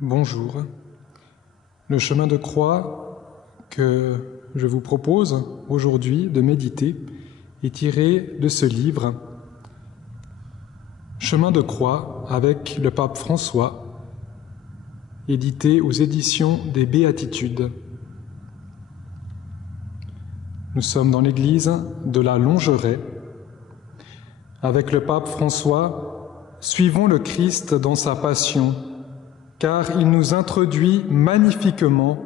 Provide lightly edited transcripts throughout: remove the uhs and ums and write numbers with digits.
Bonjour. Le chemin de croix que je vous propose aujourd'hui de méditer est tiré de ce livre, Chemin de croix avec le pape François, édité aux éditions des Béatitudes. Nous sommes dans l'église de la Longeray. Avec le pape François, suivons le Christ dans sa passion, car il nous introduit magnifiquement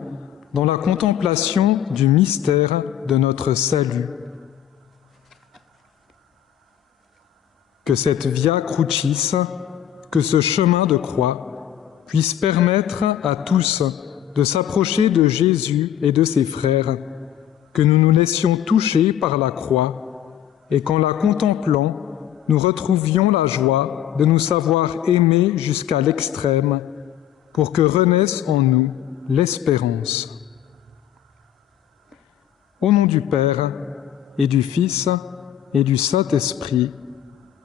dans la contemplation du mystère de notre salut. Que cette Via Crucis, que ce chemin de croix, puisse permettre à tous de s'approcher de Jésus et de ses frères, que nous nous laissions toucher par la croix, et qu'en la contemplant, nous retrouvions la joie de nous savoir aimer jusqu'à l'extrême, pour que renaisse en nous l'espérance. Au nom du Père, et du Fils, et du Saint-Esprit.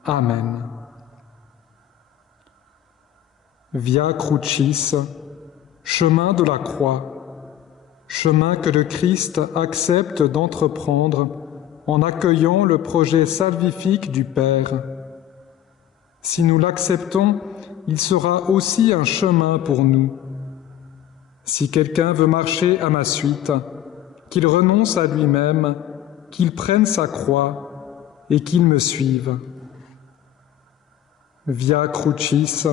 Amen. Via Crucis, chemin de la croix, chemin que le Christ accepte d'entreprendre en accueillant le projet salvifique du Père. Si nous l'acceptons, il sera aussi un chemin pour nous. Si quelqu'un veut marcher à ma suite, qu'il renonce à lui-même, qu'il prenne sa croix et qu'il me suive. Via Crucis,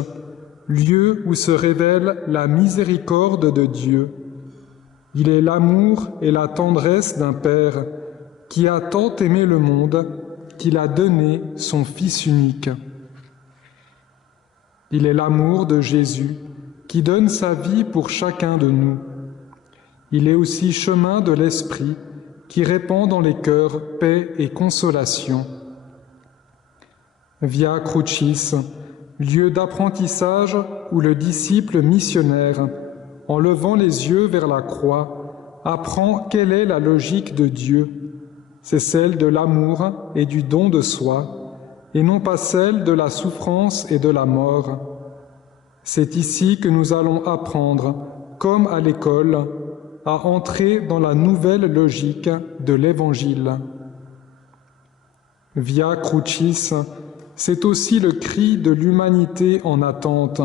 lieu où se révèle la miséricorde de Dieu. Il est l'amour et la tendresse d'un Père qui a tant aimé le monde qu'il a donné son Fils unique. Il est l'amour de Jésus qui donne sa vie pour chacun de nous. Il est aussi chemin de l'Esprit qui répand dans les cœurs paix et consolation. Via Crucis, lieu d'apprentissage où le disciple missionnaire, en levant les yeux vers la croix, apprend quelle est la logique de Dieu. C'est celle de l'amour et du don de soi, et non pas celle de la souffrance et de la mort. C'est ici que nous allons apprendre, comme à l'école, à entrer dans la nouvelle logique de l'Évangile. Via Crucis, c'est aussi le cri de l'humanité en attente,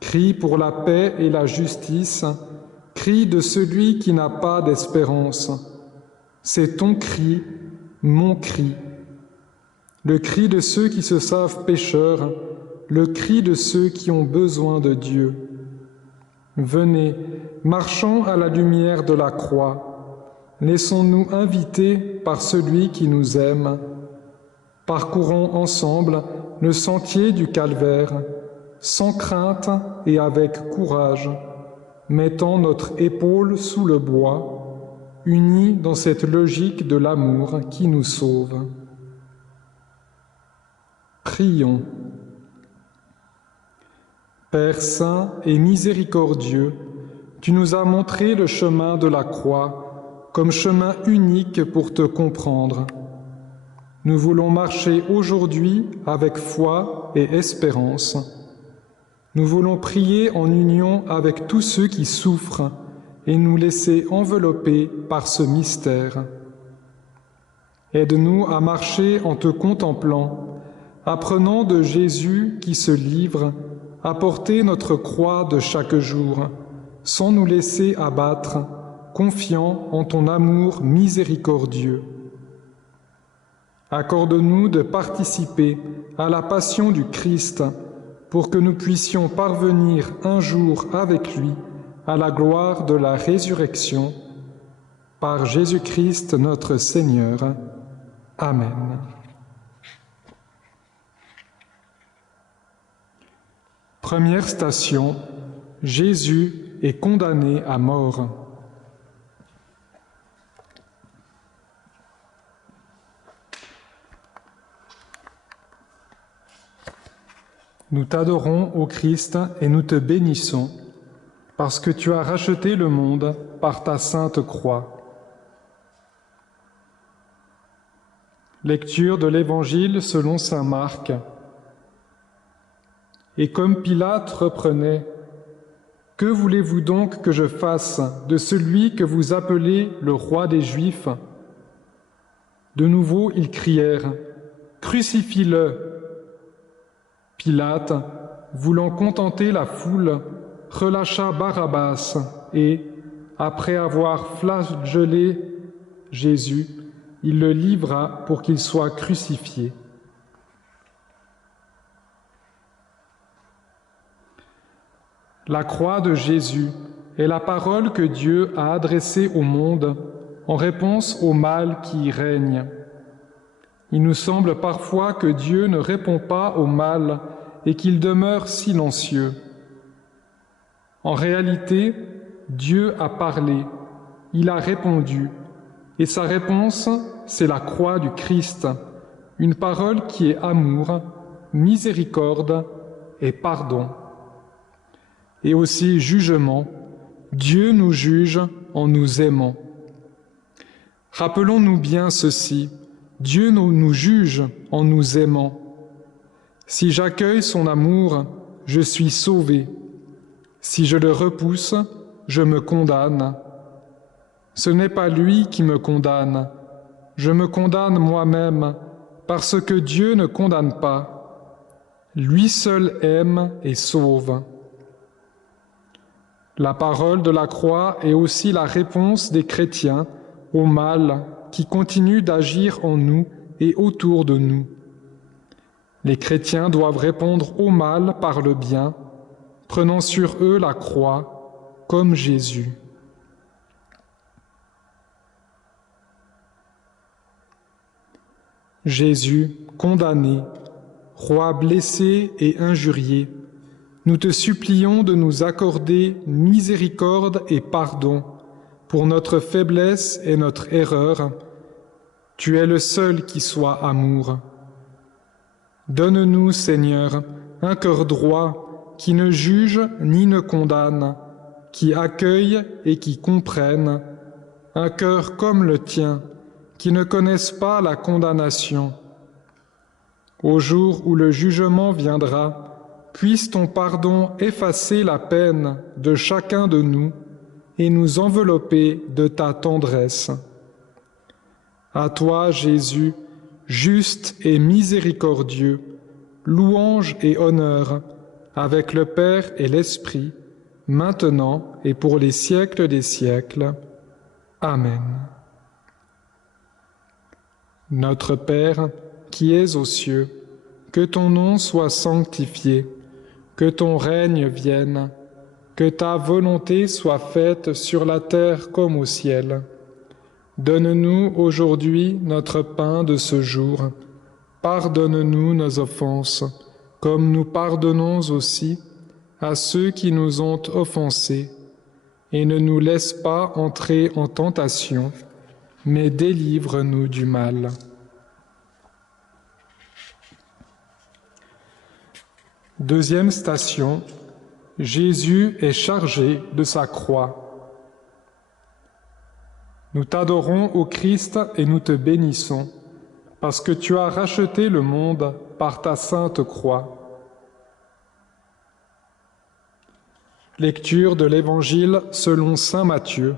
cri pour la paix et la justice, cri de celui qui n'a pas d'espérance. C'est ton cri, mon cri. Le cri de ceux qui se savent pécheurs, le cri de ceux qui ont besoin de Dieu. Venez, marchons à la lumière de la croix. Laissons-nous inviter par celui qui nous aime. Parcourons ensemble le sentier du calvaire, sans crainte et avec courage, mettant notre épaule sous le bois, unis dans cette logique de l'amour qui nous sauve. Prions. Père saint et miséricordieux, tu nous as montré le chemin de la croix comme chemin unique pour te comprendre. Nous voulons marcher aujourd'hui avec foi et espérance. Nous voulons prier en union avec tous ceux qui souffrent et nous laisser envelopper par ce mystère. Aide-nous à marcher en te contemplant, apprenant de Jésus qui se livre à porter notre croix de chaque jour, sans nous laisser abattre, confiants en ton amour miséricordieux. Accorde-nous de participer à la passion du Christ pour que nous puissions parvenir un jour avec lui à la gloire de la résurrection. Par Jésus-Christ notre Seigneur. Amen. Première station, Jésus est condamné à mort. Nous t'adorons, ô Christ, et nous te bénissons, parce que tu as racheté le monde par ta sainte croix. Lecture de l'Évangile selon saint Marc. Et comme Pilate reprenait Que voulez-vous donc que je fasse de celui que vous appelez le roi des Juifs » De nouveau, ils crièrent « Crucifie-le » Pilate, voulant contenter la foule, relâcha Barabbas et, après avoir flagellé Jésus, il le livra pour qu'il soit crucifié. La croix de Jésus est la parole que Dieu a adressée au monde en réponse au mal qui y règne. Il nous semble parfois que Dieu ne répond pas au mal et qu'il demeure silencieux. En réalité, Dieu a parlé, il a répondu, et sa réponse, c'est la croix du Christ, une parole qui est amour, miséricorde et pardon. Et aussi jugement, Dieu nous juge en nous aimant. Rappelons-nous bien ceci, Dieu nous juge en nous aimant. Si j'accueille son amour, je suis sauvé. Si je le repousse, je me condamne. Ce n'est pas lui qui me condamne, je me condamne moi-même, parce que Dieu ne condamne pas. Lui seul aime et sauve. La parole de la croix est aussi la réponse des chrétiens au mal qui continue d'agir en nous et autour de nous. Les chrétiens doivent répondre au mal par le bien, prenant sur eux la croix, comme Jésus. Jésus, condamné, roi blessé et injurié, nous te supplions de nous accorder miséricorde et pardon pour notre faiblesse et notre erreur. Tu es le seul qui soit amour. Donne-nous, Seigneur, un cœur droit qui ne juge ni ne condamne, qui accueille et qui comprenne, un cœur comme le tien, qui ne connaisse pas la condamnation. Au jour où le jugement viendra, puisse ton pardon effacer la peine de chacun de nous et nous envelopper de ta tendresse. À toi, Jésus, juste et miséricordieux, louange et honneur, avec le Père et l'Esprit, maintenant et pour les siècles des siècles. Amen. Notre Père, qui es aux cieux, que ton nom soit sanctifié, que ton règne vienne, que ta volonté soit faite sur la terre comme au ciel. Donne-nous aujourd'hui notre pain de ce jour. Pardonne-nous nos offenses, comme nous pardonnons aussi à ceux qui nous ont offensés. Et ne nous laisse pas entrer en tentation, mais délivre-nous du mal. Deuxième station, Jésus est chargé de sa croix. Nous t'adorons, ô Christ, et nous te bénissons, parce que tu as racheté le monde par ta sainte croix. Lecture de l'Évangile selon saint Matthieu.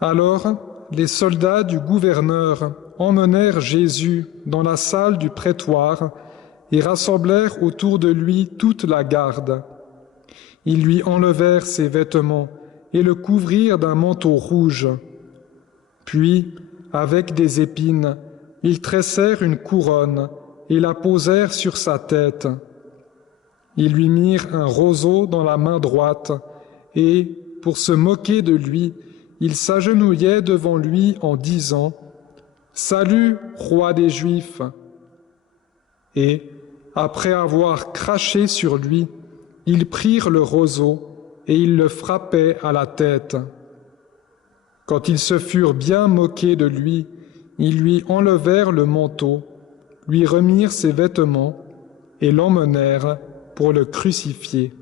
Alors, les soldats du gouverneur emmenèrent Jésus dans la salle du prétoire et rassemblèrent autour de lui toute la garde. Ils lui enlevèrent ses vêtements et le couvrirent d'un manteau rouge. Puis, avec des épines, ils tressèrent une couronne et la posèrent sur sa tête. Ils lui mirent un roseau dans la main droite et, pour se moquer de lui, ils s'agenouillaient devant lui en disant « Salut, roi des Juifs !» Et, après avoir craché sur lui, ils prirent le roseau et ils le frappaient à la tête. Quand ils se furent bien moqués de lui, ils lui enlevèrent le manteau, lui remirent ses vêtements et l'emmenèrent pour le crucifier.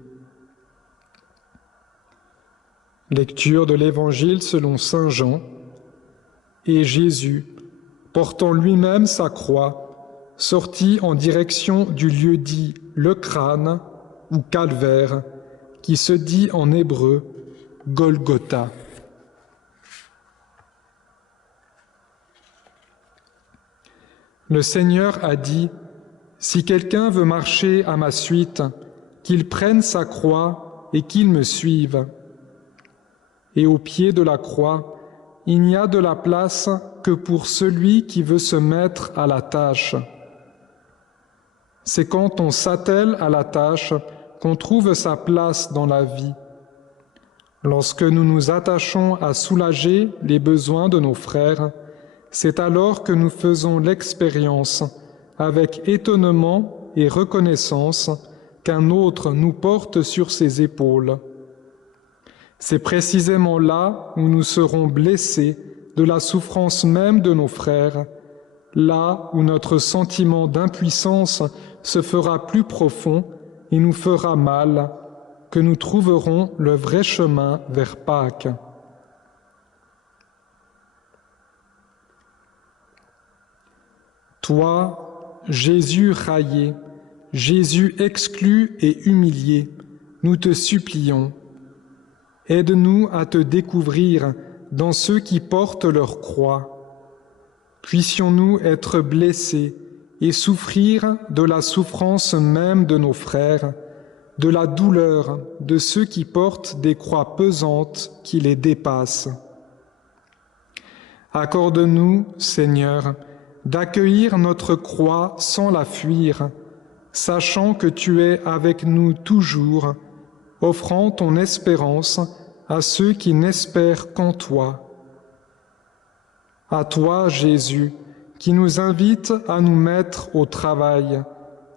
Lecture de l'Évangile selon saint Jean. Et Jésus, portant lui-même sa croix, sortit en direction du lieu dit le crâne ou calvaire, qui se dit en hébreu Golgotha. Le Seigneur a dit, « Si quelqu'un veut marcher à ma suite, qu'il prenne sa croix et qu'il me suive. » Et au pied de la croix, il n'y a de la place que pour celui qui veut se mettre à la tâche. C'est quand on s'attelle à la tâche qu'on trouve sa place dans la vie. Lorsque nous nous attachons à soulager les besoins de nos frères, c'est alors que nous faisons l'expérience, avec étonnement et reconnaissance, qu'un autre nous porte sur ses épaules. C'est précisément là où nous serons blessés de la souffrance même de nos frères, là où notre sentiment d'impuissance se fera plus profond et nous fera mal, que nous trouverons le vrai chemin vers Pâques. Toi, Jésus raillé, Jésus exclu et humilié, nous te supplions. Aide-nous à te découvrir dans ceux qui portent leur croix. Puissions-nous être blessés et souffrir de la souffrance même de nos frères, de la douleur de ceux qui portent des croix pesantes qui les dépassent. Accorde-nous, Seigneur, d'accueillir notre croix sans la fuir, sachant que tu es avec nous toujours, offrant ton espérance à ceux qui n'espèrent qu'en toi. À toi, Jésus, qui nous invite à nous mettre au travail,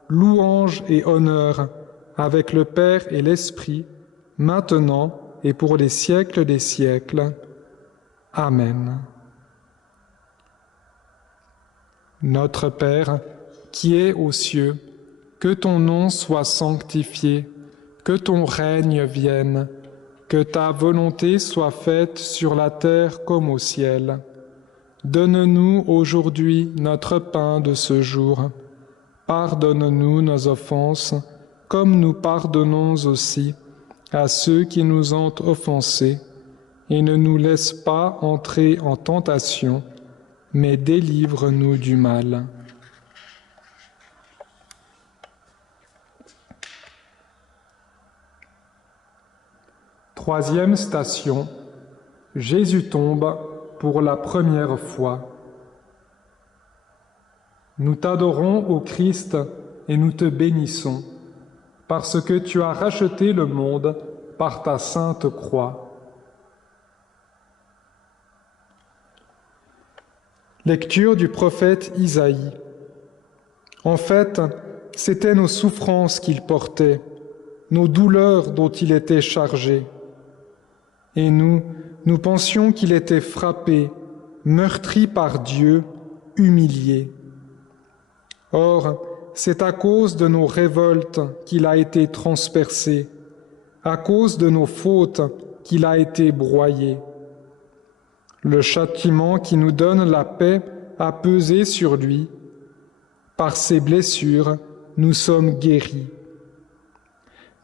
louange et honneur avec le Père et l'Esprit, maintenant et pour les siècles des siècles. Amen. Notre Père, qui es aux cieux, que ton nom soit sanctifié, que ton règne vienne, que ta volonté soit faite sur la terre comme au ciel. Donne-nous aujourd'hui notre pain de ce jour. Pardonne-nous nos offenses, comme nous pardonnons aussi à ceux qui nous ont offensés, et ne nous laisse pas entrer en tentation, mais délivre-nous du mal. Troisième station, Jésus tombe pour la première fois. Nous t'adorons, ô Christ, et nous te bénissons, parce que tu as racheté le monde par ta sainte croix. Lecture du prophète Isaïe. En fait, c'étaient nos souffrances qu'il portait, nos douleurs dont il était chargé. Et nous pensions qu'il était frappé, meurtri par Dieu, humilié. Or, c'est à cause de nos révoltes qu'il a été transpercé, à cause de nos fautes qu'il a été broyé. Le châtiment qui nous donne la paix a pesé sur lui. Par ses blessures, nous sommes guéris.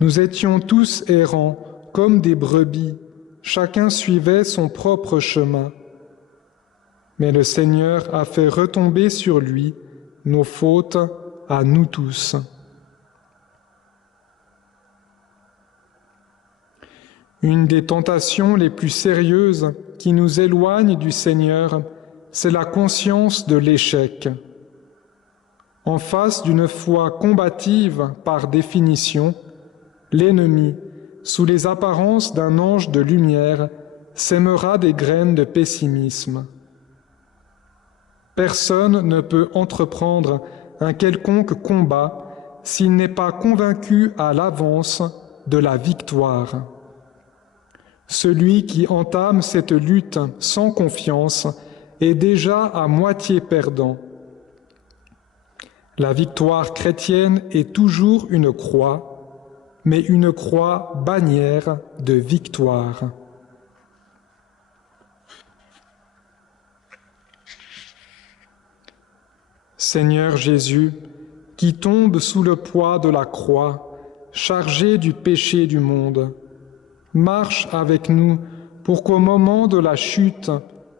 Nous étions tous errants, comme des brebis, chacun suivait son propre chemin. Mais le Seigneur a fait retomber sur lui nos fautes à nous tous. Une des tentations les plus sérieuses qui nous éloigne du Seigneur, c'est la conscience de l'échec. En face d'une foi combative par définition, l'ennemi, sous les apparences d'un ange de lumière, sèmera des graines de pessimisme. Personne ne peut entreprendre un quelconque combat s'il n'est pas convaincu à l'avance de la victoire. Celui qui entame cette lutte sans confiance est déjà à moitié perdant. La victoire chrétienne est toujours une croix, mais une croix bannière de victoire. Seigneur Jésus, qui tombe sous le poids de la croix, chargé du péché du monde. Marche avec nous pour qu'au moment de la chute,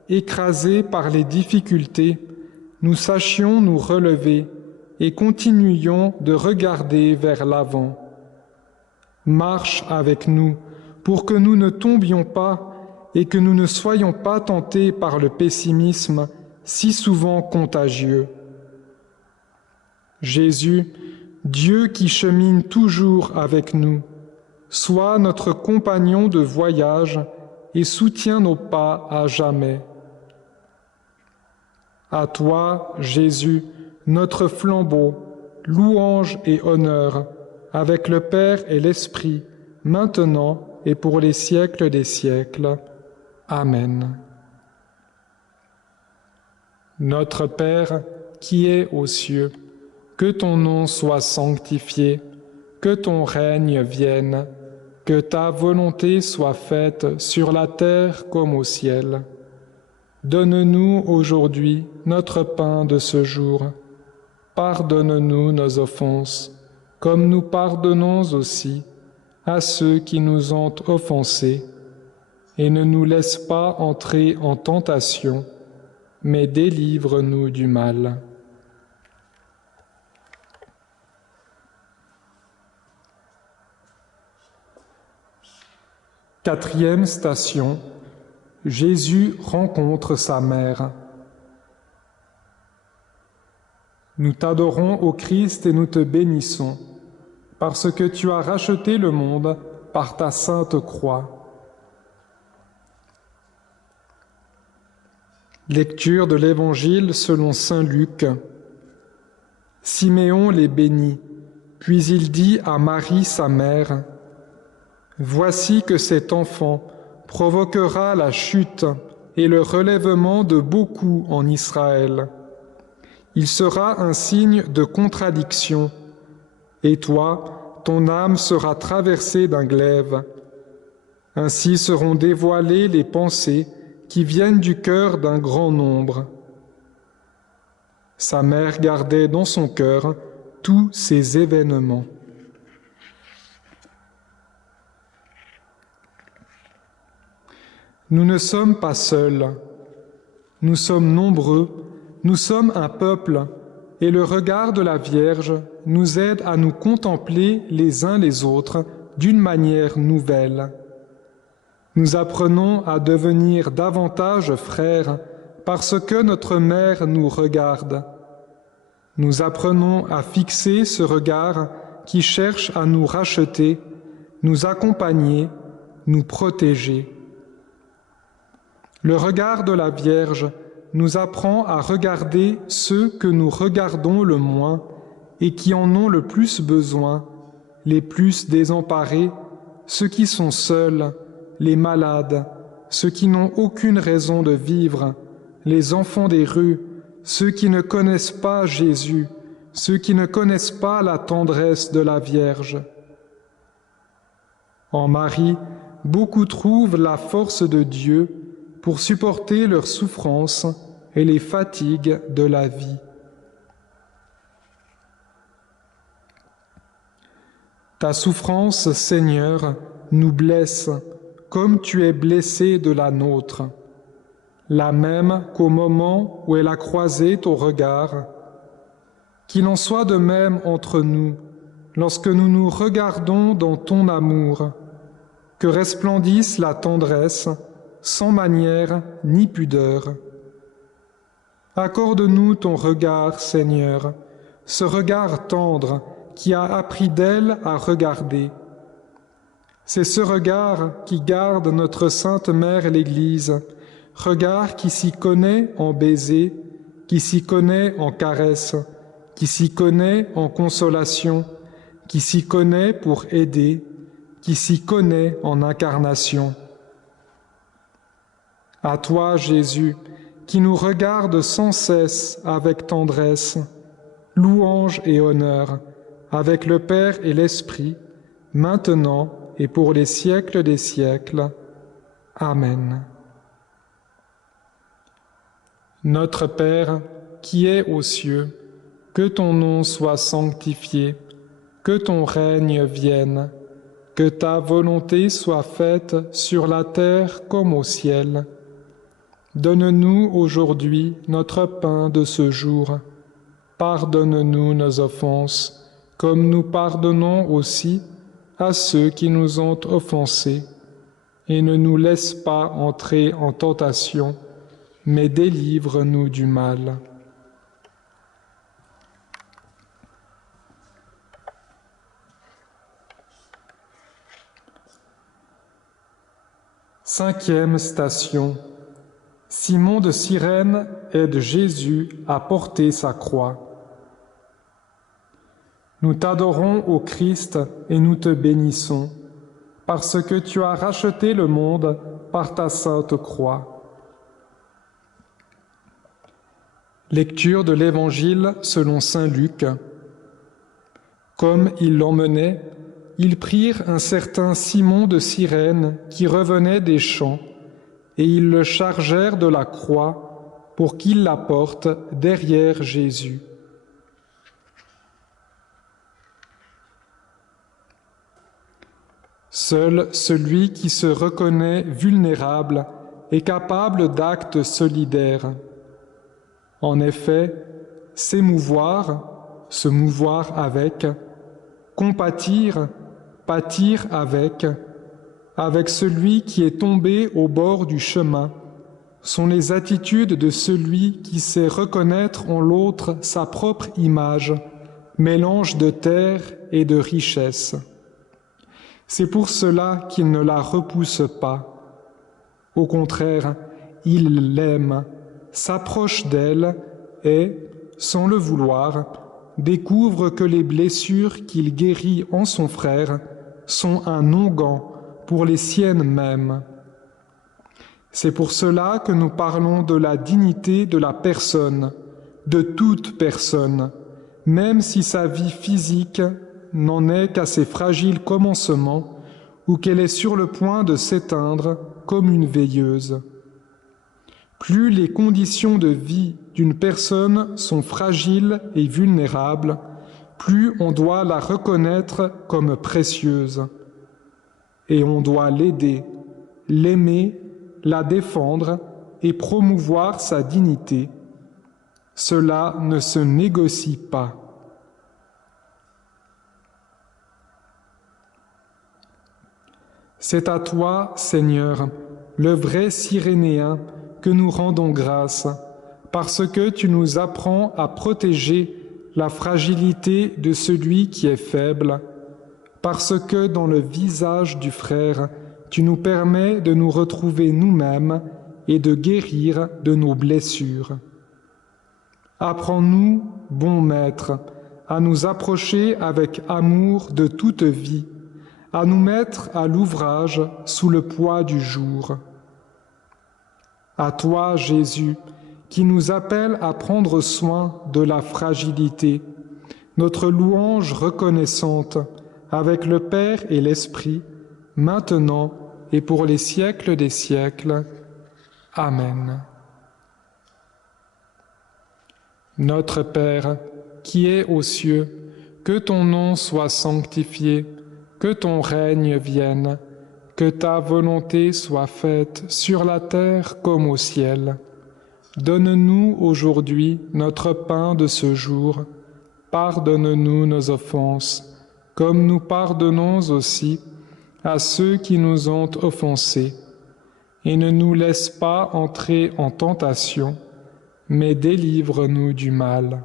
écrasés par les difficultés, nous sachions nous relever et continuions de regarder vers l'avant. Marche avec nous pour que nous ne tombions pas et que nous ne soyons pas tentés par le pessimisme si souvent contagieux. Jésus, Dieu qui chemine toujours avec nous, sois notre compagnon de voyage et soutiens nos pas à jamais. À toi, Jésus, notre flambeau, louange et honneur, avec le Père et l'Esprit, maintenant et pour les siècles des siècles. Amen. Notre Père, qui es aux cieux, que ton nom soit sanctifié, que ton règne vienne, que ta volonté soit faite sur la terre comme au ciel. Donne-nous aujourd'hui notre pain de ce jour. Pardonne-nous nos offenses, comme nous pardonnons aussi à ceux qui nous ont offensés. Et ne nous laisse pas entrer en tentation, mais délivre-nous du mal. Quatrième station, Jésus rencontre sa mère. Nous t'adorons, ô Christ, et nous te bénissons, parce que tu as racheté le monde par ta sainte croix. Lecture de l'Évangile selon saint Luc. Siméon les bénit, puis il dit à Marie sa mère, « Voici que cet enfant provoquera la chute et le relèvement de beaucoup en Israël. Il sera un signe de contradiction, et toi, ton âme sera traversée d'un glaive. Ainsi seront dévoilées les pensées qui viennent du cœur d'un grand nombre. » Sa mère gardait dans son cœur tous ces événements. Nous ne sommes pas seuls, nous sommes nombreux, nous sommes un peuple, et le regard de la Vierge nous aide à nous contempler les uns les autres d'une manière nouvelle. Nous apprenons à devenir davantage frères parce que notre mère nous regarde. Nous apprenons à fixer ce regard qui cherche à nous racheter, nous accompagner, nous protéger. Le regard de la Vierge nous apprend à regarder ceux que nous regardons le moins et qui en ont le plus besoin, les plus désemparés, ceux qui sont seuls, les malades, ceux qui n'ont aucune raison de vivre, les enfants des rues, ceux qui ne connaissent pas Jésus, ceux qui ne connaissent pas la tendresse de la Vierge. En Marie, beaucoup trouvent la force de Dieu pour supporter leurs souffrances et les fatigues de la vie. Ta souffrance, Seigneur, nous blesse, comme tu es blessé de la nôtre, la même qu'au moment où elle a croisé ton regard. Qu'il en soit de même entre nous, lorsque nous nous regardons dans ton amour, que resplendisse la tendresse, sans manière ni pudeur. Accorde-nous ton regard, Seigneur, ce regard tendre qui a appris d'elle à regarder. C'est ce regard qui garde notre Sainte Mère l'Église, regard qui s'y connaît en baisers, qui s'y connaît en caresses, qui s'y connaît en consolation, qui s'y connaît pour aider, qui s'y connaît en incarnation. À toi, Jésus, qui nous regarde sans cesse avec tendresse, louange et honneur, avec le Père et l'Esprit, maintenant et pour les siècles des siècles. Amen. Notre Père, qui es aux cieux, que ton nom soit sanctifié, que ton règne vienne, que ta volonté soit faite sur la terre comme au ciel. Donne-nous aujourd'hui notre pain de ce jour. Pardonne-nous nos offenses, comme nous pardonnons aussi à ceux qui nous ont offensés. Et ne nous laisse pas entrer en tentation, mais délivre-nous du mal. Cinquième station. Simon de Cyrène aide Jésus à porter sa croix. Nous t'adorons, ô Christ, et nous te bénissons, parce que tu as racheté le monde par ta sainte croix. Lecture de l'Évangile selon saint Luc. Comme ils l'emmenaient, ils prirent un certain Simon de Cyrène qui revenait des champs, et ils le chargèrent de la croix pour qu'il la porte derrière Jésus. Seul celui qui se reconnaît vulnérable est capable d'actes solidaires. En effet, s'émouvoir, se mouvoir avec, compatir, pâtir avec celui qui est tombé au bord du chemin, sont les attitudes de celui qui sait reconnaître en l'autre sa propre image, mélange de terre et de richesse. C'est pour cela qu'il ne la repousse pas. Au contraire, il l'aime, s'approche d'elle et, sans le vouloir, découvre que les blessures qu'il guérit en son frère sont un onguent pour les siennes mêmes. C'est pour cela que nous parlons de la dignité de la personne, de toute personne, même si sa vie physique n'en est qu'à ses fragiles commencements ou qu'elle est sur le point de s'éteindre comme une veilleuse. Plus les conditions de vie d'une personne sont fragiles et vulnérables, plus on doit la reconnaître comme précieuse. Et on doit l'aider, l'aimer, la défendre et promouvoir sa dignité. Cela ne se négocie pas. C'est à toi, Seigneur, le vrai Cyrénéen, que nous rendons grâce, parce que tu nous apprends à protéger la fragilité de celui qui est faible, parce que dans le visage du frère, tu nous permets de nous retrouver nous-mêmes et de guérir de nos blessures. Apprends-nous, bon Maître, à nous approcher avec amour de toute vie, à nous mettre à l'ouvrage sous le poids du jour. À toi, Jésus, qui nous appelle à prendre soin de la fragilité, notre louange reconnaissante, avec le Père et l'Esprit, maintenant et pour les siècles des siècles. Amen. Notre Père, qui es aux cieux, que ton nom soit sanctifié, que ton règne vienne, que ta volonté soit faite sur la terre comme au ciel. Donne-nous aujourd'hui notre pain de ce jour. Pardonne-nous nos offenses, comme nous pardonnons aussi à ceux qui nous ont offensés. Et ne nous laisse pas entrer en tentation, mais délivre-nous du mal.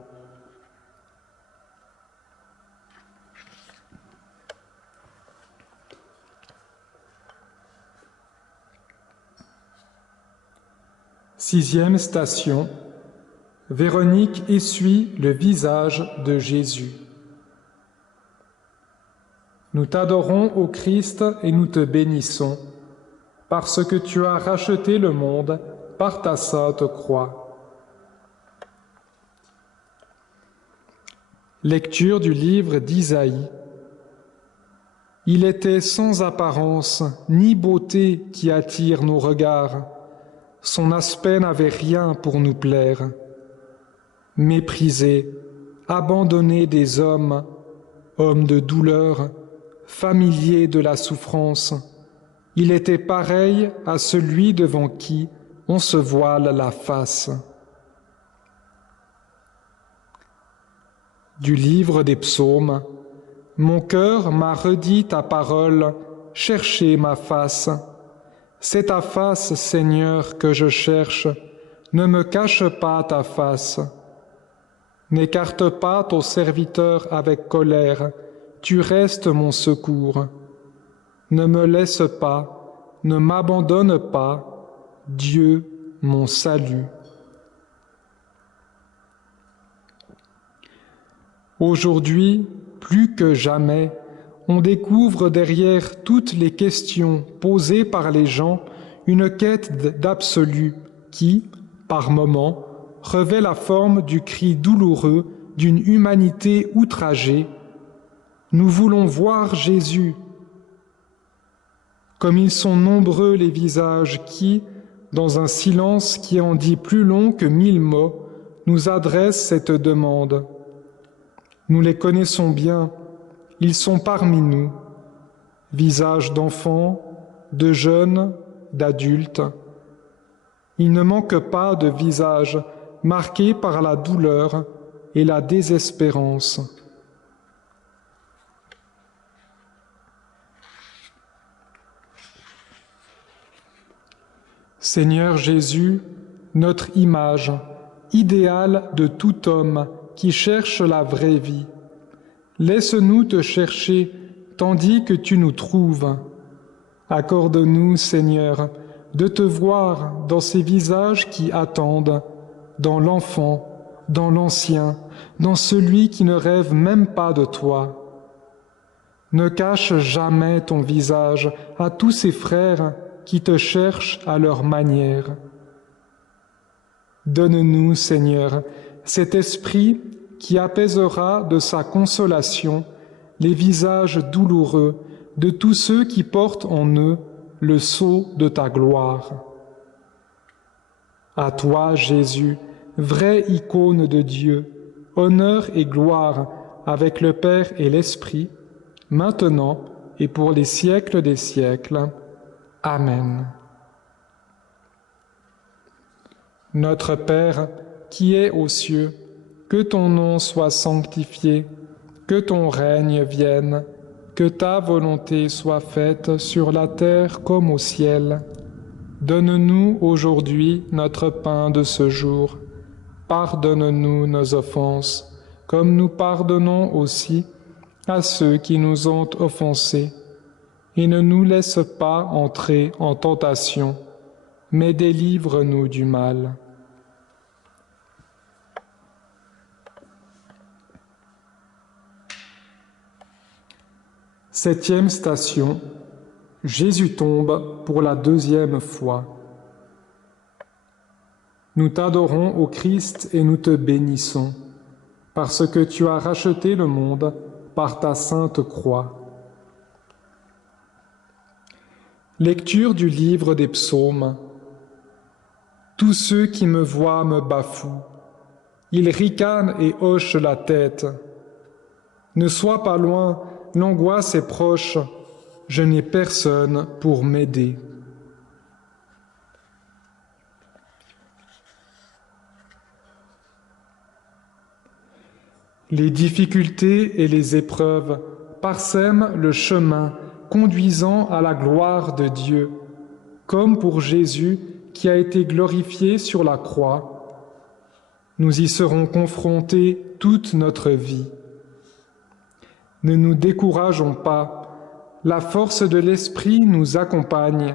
Sixième station. Véronique essuie le visage de Jésus. Nous t'adorons, ô Christ, et nous te bénissons, parce que tu as racheté le monde par ta sainte croix. Lecture du livre d'Isaïe. Il était sans apparence ni beauté qui attire nos regards. Son aspect n'avait rien pour nous plaire. Méprisé, abandonné des hommes, homme de douleur, familier de la souffrance. Il était pareil à celui devant qui on se voile la face. Du livre des psaumes, mon cœur m'a redit ta parole, cherchez ma face. C'est ta face, Seigneur, que je cherche, ne me cache pas ta face. N'écarte pas ton serviteur avec colère, tu restes mon secours. Ne me laisse pas, ne m'abandonne pas, Dieu, mon salut. Aujourd'hui, plus que jamais, on découvre derrière toutes les questions posées par les gens une quête d'absolu qui, par moments, revêt la forme du cri douloureux d'une humanité outragée. Nous voulons voir Jésus. Comme ils sont nombreux les visages qui, dans un silence qui en dit plus long que 1000 mots, nous adressent cette demande. Nous les connaissons bien, ils sont parmi nous, visages d'enfants, de jeunes, d'adultes. Il ne manque pas de visages marqués par la douleur et la désespérance. Seigneur Jésus, notre image, idéal de tout homme qui cherche la vraie vie, laisse-nous te chercher tandis que tu nous trouves. Accorde-nous, Seigneur, de te voir dans ces visages qui attendent, dans l'enfant, dans l'ancien, dans celui qui ne rêve même pas de toi. Ne cache jamais ton visage à tous ces frères qui te cherchent à leur manière. Donne-nous, Seigneur, cet esprit qui apaisera de sa consolation les visages douloureux de tous ceux qui portent en eux le sceau de ta gloire. À toi, Jésus, vraie icône de Dieu, honneur et gloire avec le Père et l'Esprit, maintenant et pour les siècles des siècles. Amen. Notre Père, qui es aux cieux, que ton nom soit sanctifié, que ton règne vienne, que ta volonté soit faite sur la terre comme au ciel. Donne-nous aujourd'hui notre pain de ce jour. Pardonne-nous nos offenses, comme nous pardonnons aussi à ceux qui nous ont offensés. Et ne nous laisse pas entrer en tentation, mais délivre-nous du mal. Septième station, Jésus tombe pour la 2e fois. Nous t'adorons, ô Christ, et nous te bénissons, parce que tu as racheté le monde par ta sainte croix. Lecture du livre des psaumes. Tous ceux qui me voient me bafouent. Ils ricanent et hochent la tête. Ne sois pas loin, l'angoisse est proche, je n'ai personne pour m'aider. Les difficultés et les épreuves parsèment le chemin conduisant à la gloire de Dieu, comme pour Jésus qui a été glorifié sur la croix. Nous y serons confrontés toute notre vie. Ne nous décourageons pas, la force de l'Esprit nous accompagne,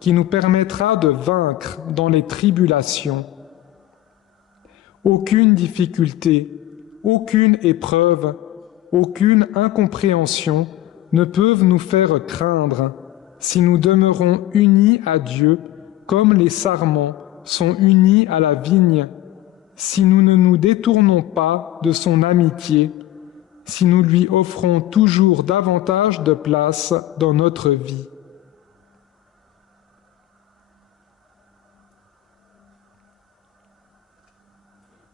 qui nous permettra de vaincre dans les tribulations. Aucune difficulté, aucune épreuve, aucune incompréhension ne peuvent nous faire craindre si nous demeurons unis à Dieu comme les sarments sont unis à la vigne, si nous ne nous détournons pas de son amitié, si nous lui offrons toujours davantage de place dans notre vie.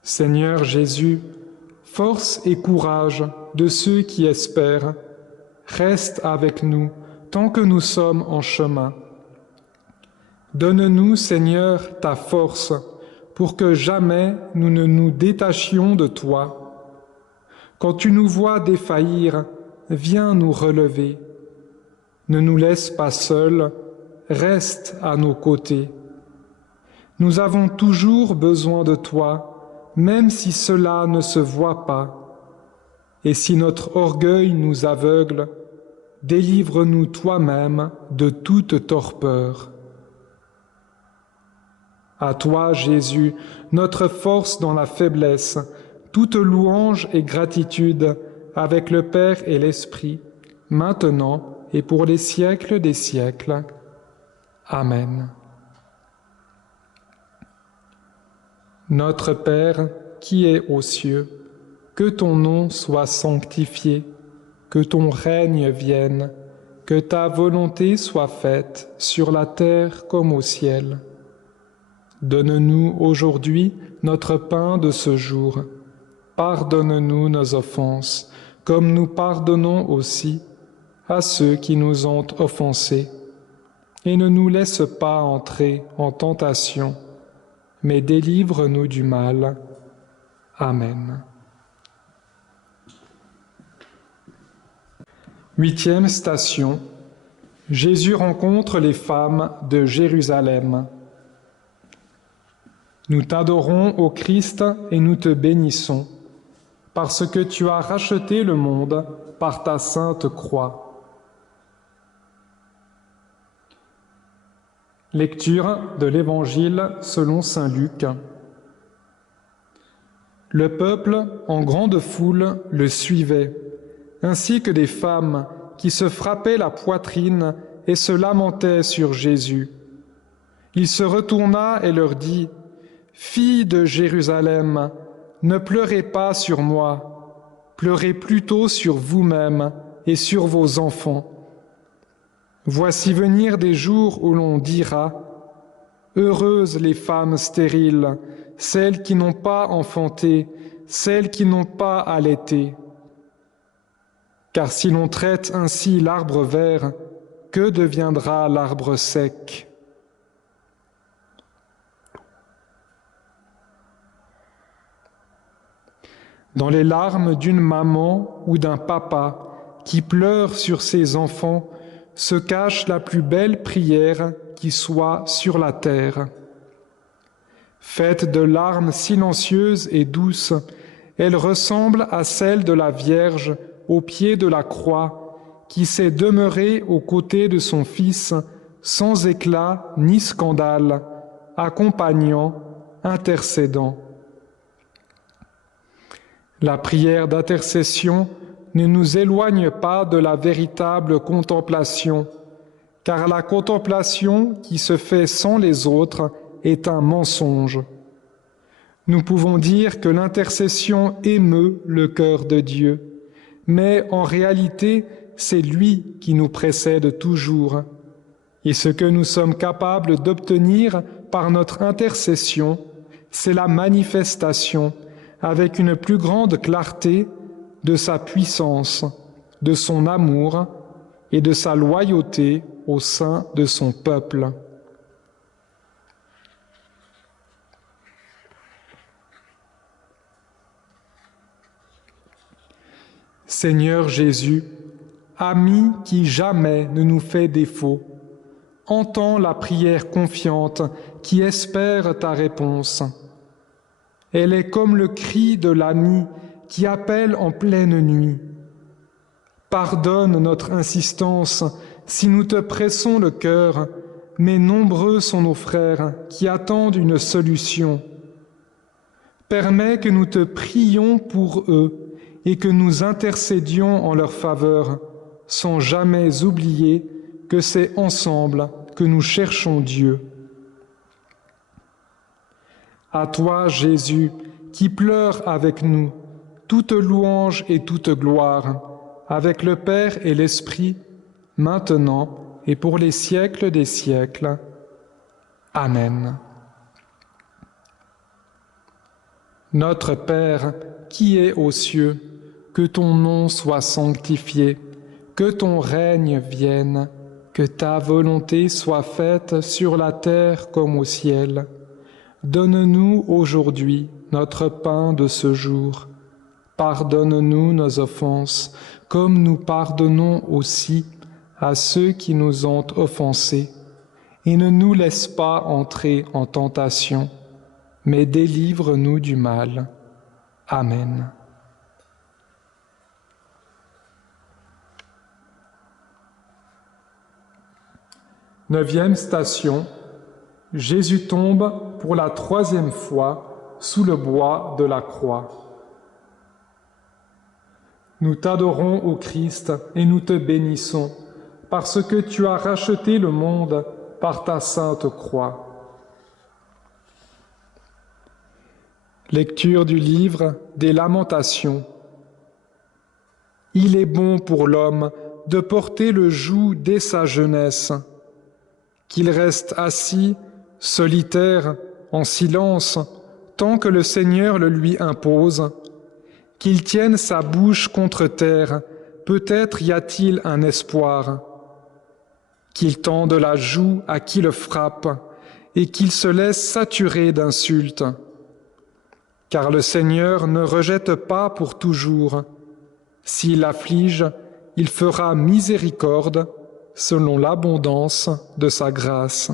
Seigneur Jésus, force et courage de ceux qui espèrent. Reste avec nous tant que nous sommes en chemin. Donne-nous, Seigneur, ta force, pour que jamais nous ne nous détachions de toi. Quand tu nous vois défaillir, viens nous relever. Ne nous laisse pas seuls, reste à nos côtés. Nous avons toujours besoin de toi, même si cela ne se voit pas. Et si notre orgueil nous aveugle, délivre-nous toi-même de toute torpeur. À toi, Jésus, notre force dans la faiblesse, toute louange et gratitude avec le Père et l'Esprit, maintenant et pour les siècles des siècles. Amen. Notre Père, qui es aux cieux, que ton nom soit sanctifié, que ton règne vienne, que ta volonté soit faite sur la terre comme au ciel. Donne-nous aujourd'hui notre pain de ce jour. Pardonne-nous nos offenses, comme nous pardonnons aussi à ceux qui nous ont offensés. Et ne nous laisse pas entrer en tentation, mais délivre-nous du mal. Amen. 8e station. Jésus rencontre les femmes de Jérusalem. Nous t'adorons, ô Christ, et nous te bénissons, parce que tu as racheté le monde par ta sainte croix. Lecture de l'Évangile selon saint Luc. Le peuple, en grande foule, le suivait, ainsi que des femmes qui se frappaient la poitrine et se lamentaient sur Jésus. Il se retourna et leur dit : « Filles de Jérusalem, ne pleurez pas sur moi, pleurez plutôt sur vous-mêmes et sur vos enfants. Voici venir des jours où l'on dira : Heureuses les femmes stériles, celles qui n'ont pas enfanté, celles qui n'ont pas allaité. Car si l'on traite ainsi l'arbre vert, que deviendra l'arbre sec ? Dans les larmes d'une maman ou d'un papa qui pleure sur ses enfants se cache la plus belle prière qui soit sur la terre. Faite de larmes silencieuses et douces, elle ressemble à celle de la Vierge au pied de la croix, qui s'est demeurée aux côtés de son Fils, sans éclat ni scandale, accompagnant, intercédant. La prière d'intercession ne nous éloigne pas de la véritable contemplation, car la contemplation qui se fait sans les autres est un mensonge. Nous pouvons dire que l'intercession émeut le cœur de Dieu, mais en réalité, c'est lui qui nous précède toujours. Et ce que nous sommes capables d'obtenir par notre intercession, c'est la manifestation, avec une plus grande clarté, de sa puissance, de son amour et de sa loyauté au sein de son peuple. Seigneur Jésus, ami qui jamais ne nous fait défaut, entends la prière confiante qui espère ta réponse. Elle est comme le cri de l'ami qui appelle en pleine nuit. Pardonne notre insistance si nous te pressons le cœur, mais nombreux sont nos frères qui attendent une solution. Permets que nous te prions pour eux et que nous intercédions en leur faveur, sans jamais oublier que c'est ensemble que nous cherchons Dieu. À toi, Jésus, qui pleures avec nous, toute louange et toute gloire, avec le Père et l'Esprit, maintenant et pour les siècles des siècles. Amen. Notre Père, qui es aux cieux, que ton nom soit sanctifié, que ton règne vienne, que ta volonté soit faite sur la terre comme au ciel. Donne-nous aujourd'hui notre pain de ce jour. Pardonne-nous nos offenses, comme nous pardonnons aussi à ceux qui nous ont offensés. Et ne nous laisse pas entrer en tentation, mais délivre-nous du mal. Amen. Neuvième station, Jésus tombe pour la 3e fois sous le bois de la croix. Nous t'adorons, ô Christ, et nous te bénissons, parce que tu as racheté le monde par ta sainte croix. Lecture du livre des Lamentations. Il est bon pour l'homme de porter le joug dès sa jeunesse, qu'il reste assis, solitaire, en silence, tant que le Seigneur le lui impose, qu'il tienne sa bouche contre terre, peut-être y a-t-il un espoir, qu'il tende la joue à qui le frappe, et qu'il se laisse saturer d'insultes. Car le Seigneur ne rejette pas pour toujours. S'il afflige, il fera miséricorde selon l'abondance de sa grâce.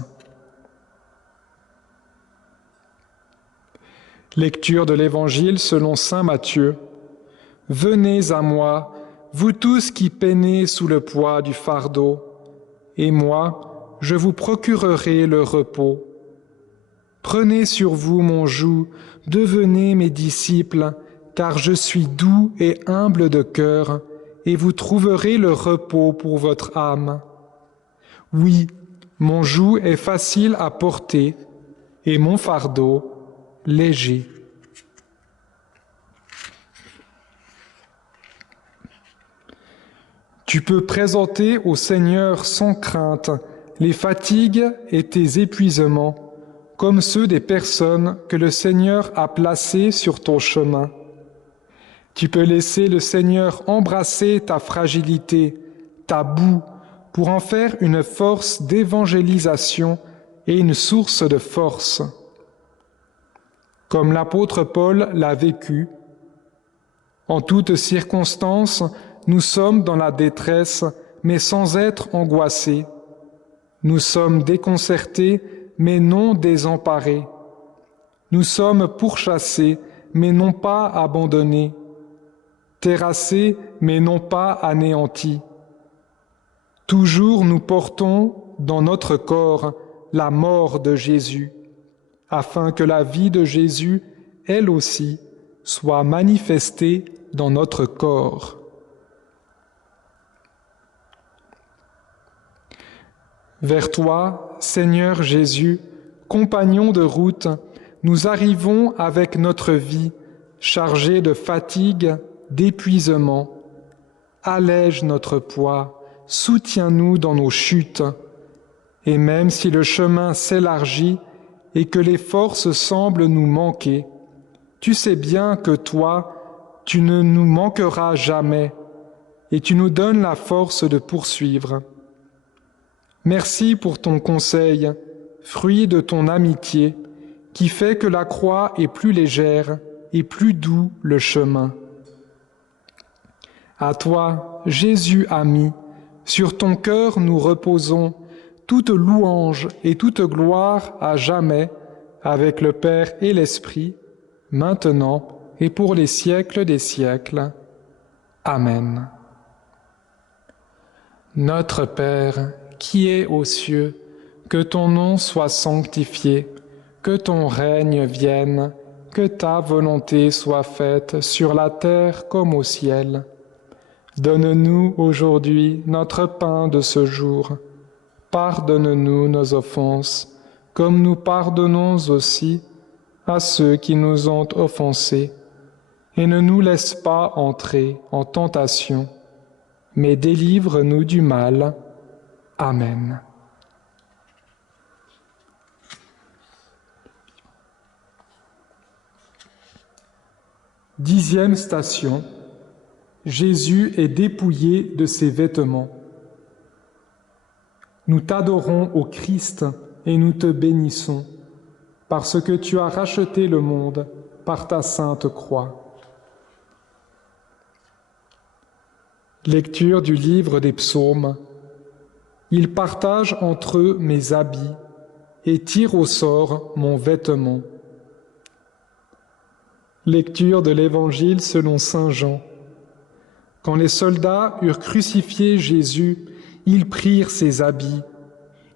Lecture de l'Évangile selon saint Matthieu. Venez à moi, vous tous qui peinez sous le poids du fardeau, et moi, je vous procurerai le repos. Prenez sur vous mon joug, devenez mes disciples, car je suis doux et humble de cœur, et vous trouverez le repos pour votre âme. Oui, mon joug est facile à porter, et mon fardeau léger. Tu peux présenter au Seigneur sans crainte les fatigues et tes épuisements, comme ceux des personnes que le Seigneur a placées sur ton chemin. Tu peux laisser le Seigneur embrasser ta fragilité, ta boue, pour en faire une force d'évangélisation et une source de force. Comme l'apôtre Paul l'a vécu, en toutes circonstances, nous sommes dans la détresse, mais sans être angoissés. Nous sommes déconcertés, mais non désemparés. Nous sommes pourchassés, mais non pas abandonnés. Terrassés, mais non pas anéantis. Toujours nous portons dans notre corps la mort de Jésus, afin que la vie de Jésus, elle aussi, soit manifestée dans notre corps. Vers toi, Seigneur Jésus, compagnon de route, nous arrivons avec notre vie, chargée de fatigue, d'épuisement. Allège notre poids, soutiens-nous dans nos chutes. Et même si le chemin s'élargit et que les forces semblent nous manquer, tu sais bien que toi, tu ne nous manqueras jamais et tu nous donnes la force de poursuivre. Merci pour ton conseil, fruit de ton amitié, qui fait que la croix est plus légère et plus doux le chemin. À toi, Jésus ami, sur ton cœur nous reposons, toute louange et toute gloire à jamais, avec le Père et l'Esprit, maintenant et pour les siècles des siècles. Amen. Notre Père, qui es aux cieux, que ton nom soit sanctifié, que ton règne vienne, que ta volonté soit faite sur la terre comme au ciel. Donne-nous aujourd'hui notre pain de ce jour. Pardonne-nous nos offenses, comme nous pardonnons aussi à ceux qui nous ont offensés. Et ne nous laisse pas entrer en tentation, mais délivre-nous du mal. Amen. Dixième station, Jésus est dépouillé de ses vêtements. Nous t'adorons, ô Christ, et nous te bénissons, parce que tu as racheté le monde par ta sainte croix. Lecture du livre des Psaumes. Ils partagent entre eux mes habits et tirent au sort mon vêtement. Lecture de l'Évangile selon saint Jean. Quand les soldats eurent crucifié Jésus, ils prirent ses habits.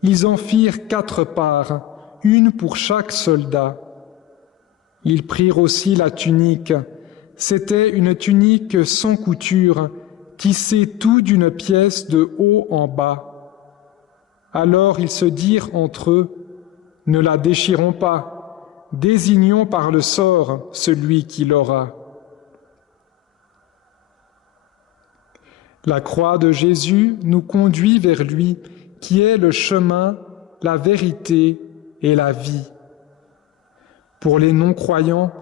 Ils en firent 4 parts, une pour chaque soldat. Ils prirent aussi la tunique. C'était une tunique sans couture, tissée tout d'une pièce de haut en bas. Alors ils se dirent entre eux, « Ne la déchirons pas, désignons par le sort celui qui l'aura. » La croix de Jésus nous conduit vers lui, qui est le chemin, la vérité et la vie. Pour les non-croyants,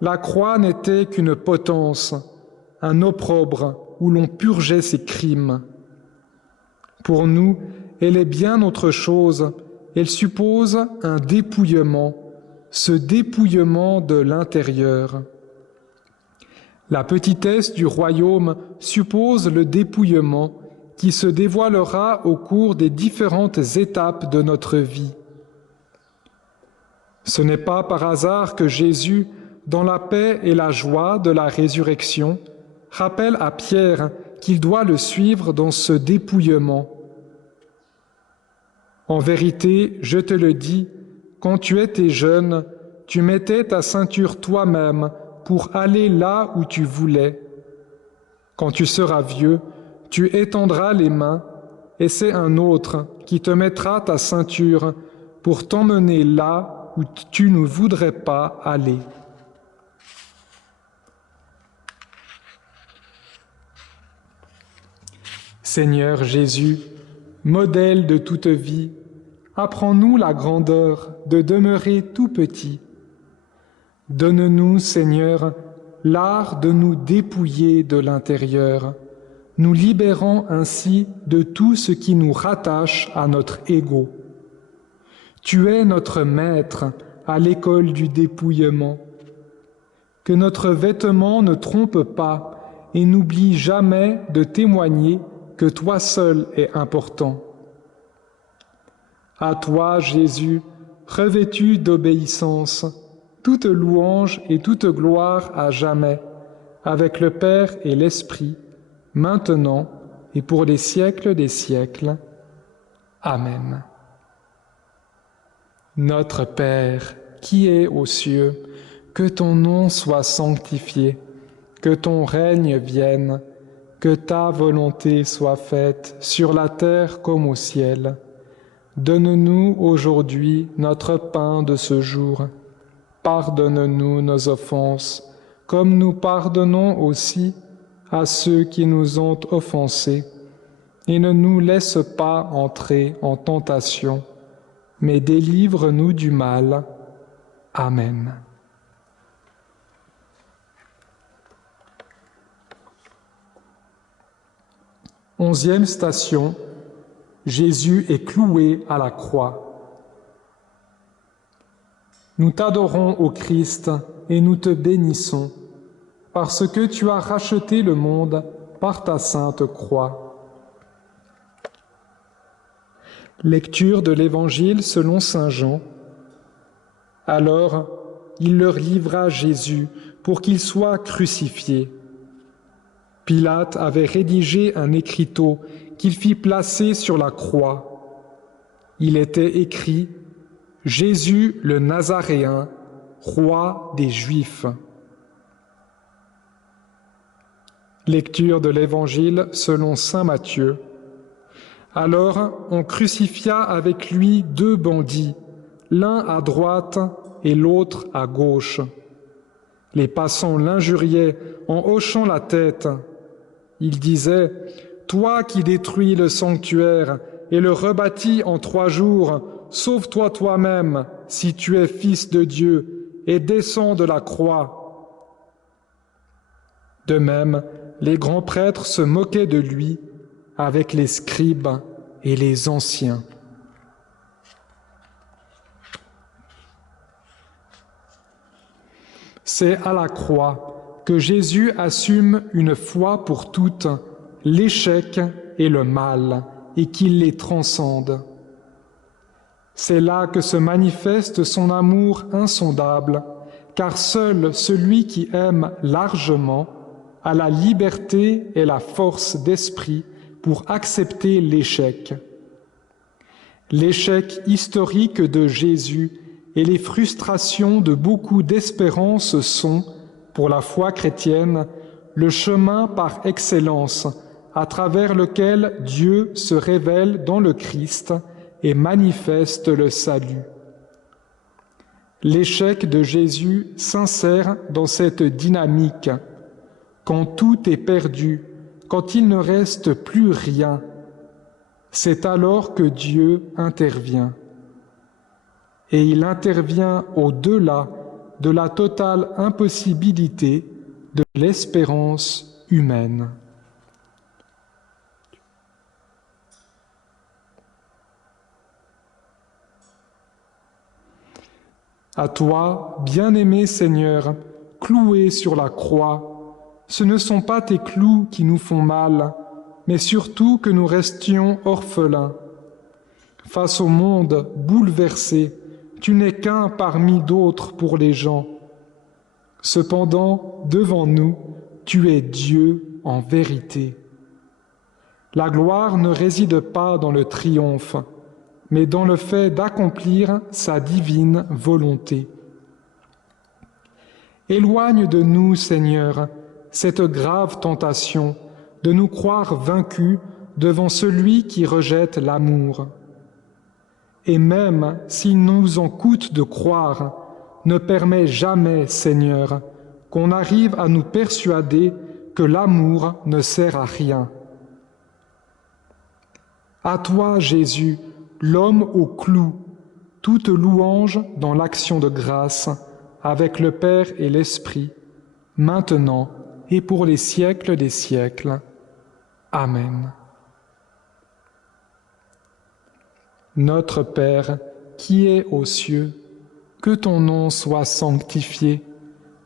la croix n'était qu'une potence, un opprobre où l'on purgeait ses crimes. Pour nous, elle est bien autre chose. Elle suppose un dépouillement, ce dépouillement de l'intérieur. La petitesse du royaume suppose le dépouillement qui se dévoilera au cours des différentes étapes de notre vie. Ce n'est pas par hasard que Jésus, dans la paix et la joie de la résurrection, rappelle à Pierre qu'il doit le suivre dans ce dépouillement. En vérité, je te le dis, quand tu étais jeune, tu mettais ta ceinture toi-même pour aller là où tu voulais. Quand tu seras vieux, tu étendras les mains, et c'est un autre qui te mettra ta ceinture pour t'emmener là où tu ne voudrais pas aller. Seigneur Jésus, modèle de toute vie, apprends-nous la grandeur de demeurer tout petit. Donne-nous, Seigneur, l'art de nous dépouiller de l'intérieur, nous libérant ainsi de tout ce qui nous rattache à notre ego. Tu es notre maître à l'école du dépouillement. Que notre vêtement ne trompe pas et n'oublie jamais de témoigner que toi seul es important. À toi, Jésus, revêtu d'obéissance, toute louange et toute gloire à jamais, avec le Père et l'Esprit, maintenant et pour les siècles des siècles. Amen. Notre Père, qui es aux cieux, que ton nom soit sanctifié, que ton règne vienne, que ta volonté soit faite sur la terre comme au ciel. Donne-nous aujourd'hui notre pain de ce jour. Pardonne-nous nos offenses, comme nous pardonnons aussi à ceux qui nous ont offensés. Et ne nous laisse pas entrer en tentation, mais délivre-nous du mal. Amen. Onzième station, Jésus est cloué à la croix. Nous t'adorons, ô Christ, et nous te bénissons, parce que tu as racheté le monde par ta sainte croix. Lecture de l'Évangile selon saint Jean. Alors, il leur livra Jésus pour qu'il soit crucifié. Pilate avait rédigé un écriteau qu'il fit placer sur la croix. Il était écrit « Jésus le Nazaréen, roi des Juifs ». Lecture de l'Évangile selon saint Matthieu. Alors on crucifia avec lui 2 bandits, l'un à droite et l'autre à gauche. Les passants l'injuriaient en hochant la tête. Ils disaient « Toi qui détruis le sanctuaire et le rebâtis en 3 jours, sauve-toi toi-même, si tu es fils de Dieu, et descends de la croix. » De même, les grands prêtres se moquaient de lui avec les scribes et les anciens. C'est à la croix que Jésus assume une fois pour toutes l'échec et le mal et qu'il les transcende. C'est là que se manifeste son amour insondable, car seul celui qui aime largement a la liberté et la force d'esprit pour accepter l'échec. L'échec historique de Jésus et les frustrations de beaucoup d'espérances sont, pour la foi chrétienne, le chemin par excellence à travers lequel Dieu se révèle dans le Christ et manifeste le salut. L'échec de Jésus s'insère dans cette dynamique. Quand tout est perdu, quand il ne reste plus rien, c'est alors que Dieu intervient. Et il intervient au-delà de la totale impossibilité de l'espérance humaine. À toi, bien-aimé Seigneur, cloué sur la croix, ce ne sont pas tes clous qui nous font mal, mais surtout que nous restions orphelins. Face au monde bouleversé, tu n'es qu'un parmi d'autres pour les gens. Cependant, devant nous, tu es Dieu en vérité. La gloire ne réside pas dans le triomphe, mais dans le fait d'accomplir sa divine volonté. Éloigne de nous, Seigneur, cette grave tentation de nous croire vaincus devant celui qui rejette l'amour. Et même s'il nous en coûte de croire, ne permets jamais, Seigneur, qu'on arrive à nous persuader que l'amour ne sert à rien. À toi, Jésus, l'homme au clou, toute louange dans l'action de grâce, avec le Père et l'Esprit, maintenant et pour les siècles des siècles. Amen. Notre Père, qui es aux cieux, que ton nom soit sanctifié,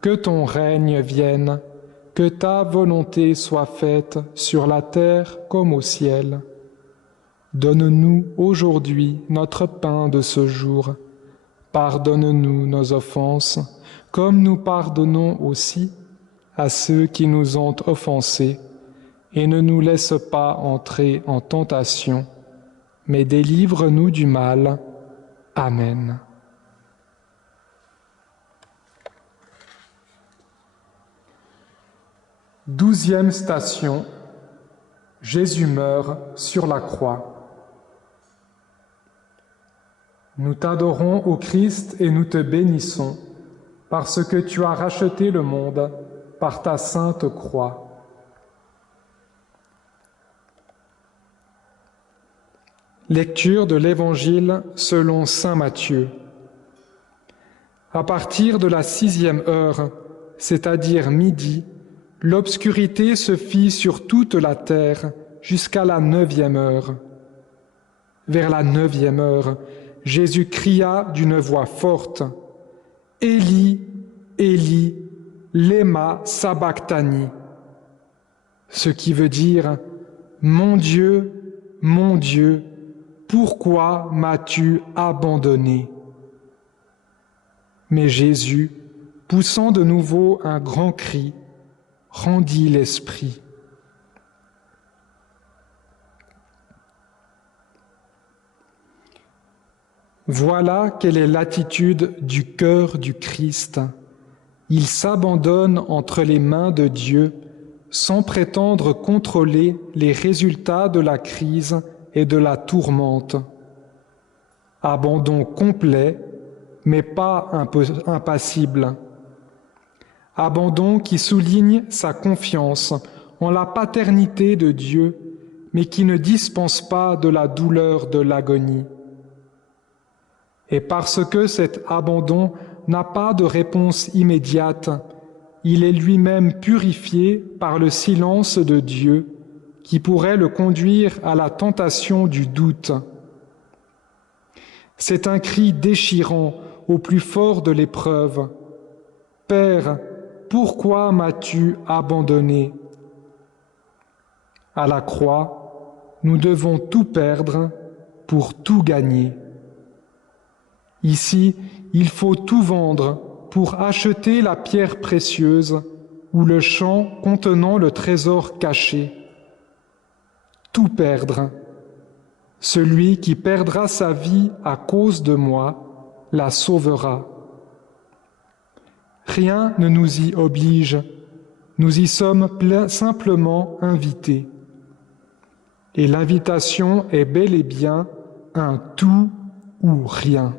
que ton règne vienne, que ta volonté soit faite sur la terre comme au ciel. Donne-nous aujourd'hui notre pain de ce jour. Pardonne-nous nos offenses, comme nous pardonnons aussi à ceux qui nous ont offensés, et ne nous laisse pas entrer en tentation, mais délivre-nous du mal. Amen. Douzième station, Jésus meurt sur la croix. Nous t'adorons, ô Christ, et nous te bénissons, parce que tu as racheté le monde par ta sainte croix. Lecture de l'Évangile selon saint Matthieu. À partir de la 6e heure, c'est-à-dire midi, l'obscurité se fit sur toute la terre jusqu'à la 9e heure. Vers la 9e heure, Jésus cria d'une voix forte, « Élie, Élie, lema sabachthani », ce qui veut dire « Mon Dieu, pourquoi m'as-tu abandonné ?» Mais Jésus, poussant de nouveau un grand cri, rendit l'esprit. Voilà quelle est l'attitude du cœur du Christ. Il s'abandonne entre les mains de Dieu sans prétendre contrôler les résultats de la crise et de la tourmente. Abandon complet, mais pas impassible. Abandon qui souligne sa confiance en la paternité de Dieu, mais qui ne dispense pas de la douleur de l'agonie. Et parce que cet abandon n'a pas de réponse immédiate, il est lui-même purifié par le silence de Dieu, qui pourrait le conduire à la tentation du doute. C'est un cri déchirant au plus fort de l'épreuve. « Père, pourquoi m'as-tu abandonné ?» À la croix, nous devons tout perdre pour tout gagner. Ici, il faut tout vendre pour acheter la pierre précieuse ou le champ contenant le trésor caché. Tout perdre. Celui qui perdra sa vie à cause de moi la sauvera. Rien ne nous y oblige, nous y sommes simplement invités. Et l'invitation est bel et bien un tout ou rien.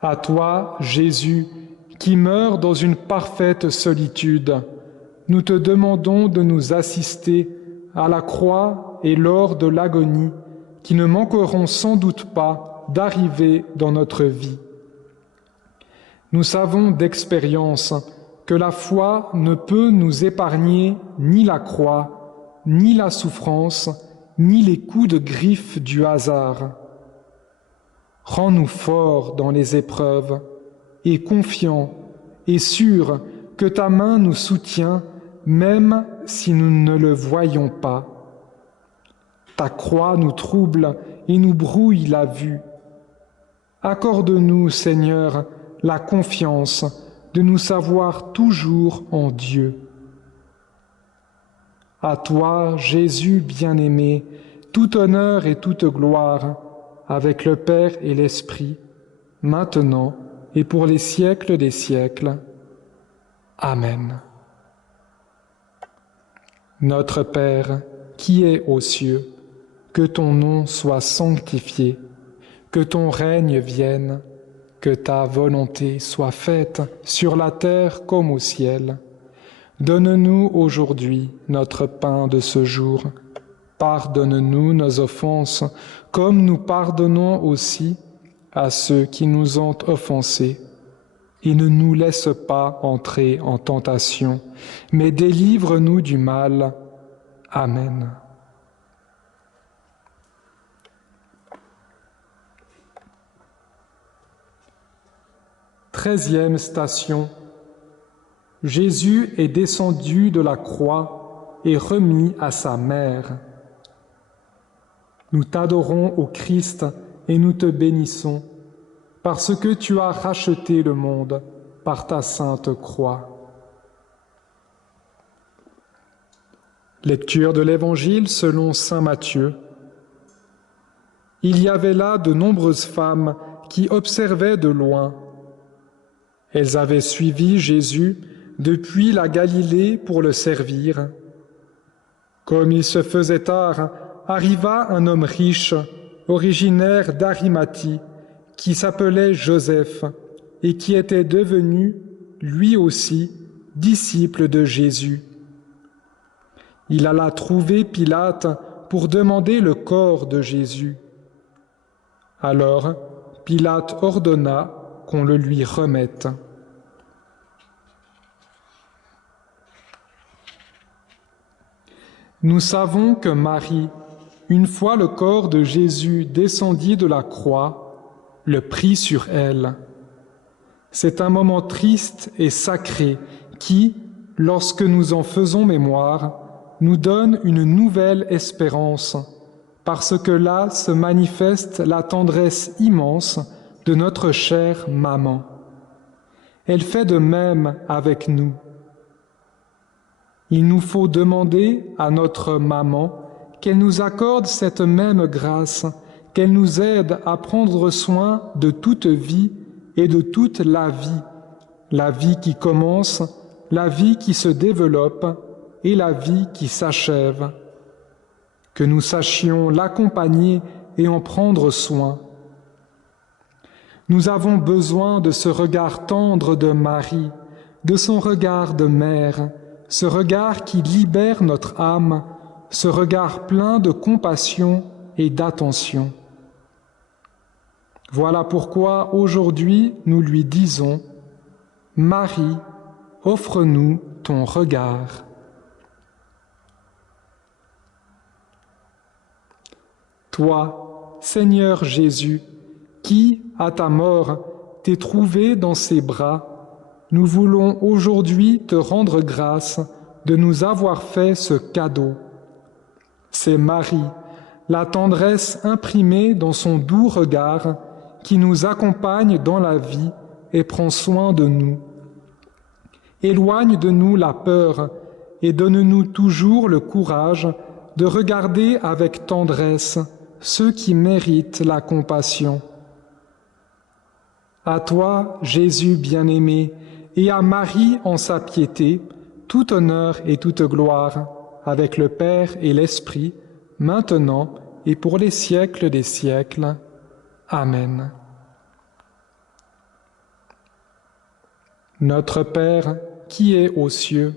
À toi, Jésus, qui meurs dans une parfaite solitude, nous te demandons de nous assister à la croix et lors de l'agonie, qui ne manqueront sans doute pas d'arriver dans notre vie. Nous savons d'expérience que la foi ne peut nous épargner ni la croix, ni la souffrance, ni les coups de griffe du hasard. Rends-nous forts dans les épreuves et confiants et sûrs que ta main nous soutient même si nous ne le voyons pas. Ta croix nous trouble et nous brouille la vue. Accorde-nous, Seigneur, la confiance de nous savoir toujours en Dieu. À toi, Jésus bien-aimé, tout honneur et toute gloire, avec le Père et l'Esprit, maintenant et pour les siècles des siècles. Amen. Notre Père, qui es aux cieux, que ton nom soit sanctifié, que ton règne vienne, que ta volonté soit faite sur la terre comme au ciel. Donne-nous aujourd'hui notre pain de ce jour. Pardonne-nous nos offenses, comme nous pardonnons aussi à ceux qui nous ont offensés. Et ne nous laisse pas entrer en tentation, mais délivre-nous du mal. Amen. Treizième station. Jésus est descendu de la croix et remis à sa mère. Nous t'adorons, ô Christ, et nous te bénissons, parce que tu as racheté le monde par ta sainte croix. Lecture de l'Évangile selon saint Matthieu. Il y avait là de nombreuses femmes qui observaient de loin. Elles avaient suivi Jésus depuis la Galilée pour le servir. Comme il se faisait tard, arriva un homme riche, originaire d'Arimathie, qui s'appelait Joseph et qui était devenu, lui aussi, disciple de Jésus. Il alla trouver Pilate pour demander le corps de Jésus. Alors, Pilate ordonna qu'on le lui remette. Nous savons que Marie, une fois le corps de Jésus descendit de la croix, le prit sur elle. C'est un moment triste et sacré qui, lorsque nous en faisons mémoire, nous donne une nouvelle espérance, parce que là se manifeste la tendresse immense de notre chère maman. Elle fait de même avec nous. Il nous faut demander à notre maman qu'elle nous accorde cette même grâce, qu'elle nous aide à prendre soin de toute vie et de toute la vie qui commence, la vie qui se développe et la vie qui s'achève. Que nous sachions l'accompagner et en prendre soin. Nous avons besoin de ce regard tendre de Marie, de son regard de mère, ce regard qui libère notre âme, ce regard plein de compassion et d'attention. Voilà pourquoi aujourd'hui nous lui disons, Marie, offre-nous ton regard. Toi, Seigneur Jésus, qui, à ta mort, t'es trouvé dans ses bras, nous voulons aujourd'hui te rendre grâce de nous avoir fait ce cadeau. C'est Marie, la tendresse imprimée dans son doux regard, qui nous accompagne dans la vie et prend soin de nous. Éloigne de nous la peur et donne-nous toujours le courage de regarder avec tendresse ceux qui méritent la compassion. À toi, Jésus bien-aimé, et à Marie en sa piété, tout honneur et toute gloire, avec le Père et l'Esprit, maintenant et pour les siècles des siècles. Amen. Notre Père, qui es aux cieux,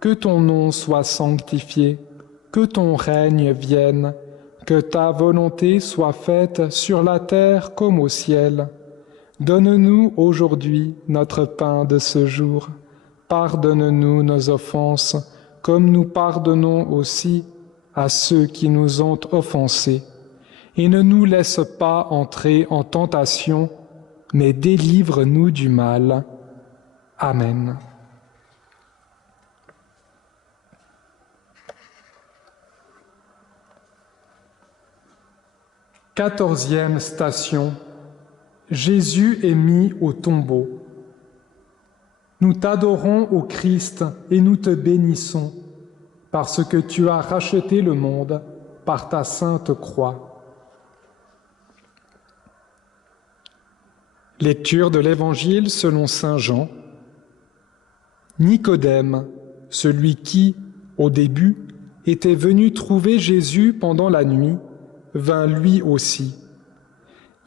que ton nom soit sanctifié, que ton règne vienne, que ta volonté soit faite sur la terre comme au ciel. Donne-nous aujourd'hui notre pain de ce jour. Pardonne-nous nos offenses, comme nous pardonnons aussi à ceux qui nous ont offensés. Et ne nous laisse pas entrer en tentation, mais délivre-nous du mal. Amen. Quatorzième station. Jésus est mis au tombeau. Nous t'adorons, ô Christ, et nous te bénissons, parce que tu as racheté le monde par ta sainte croix. Lecture de l'Évangile selon saint Jean. Nicodème, celui qui, au début, était venu trouver Jésus pendant la nuit, vint lui aussi.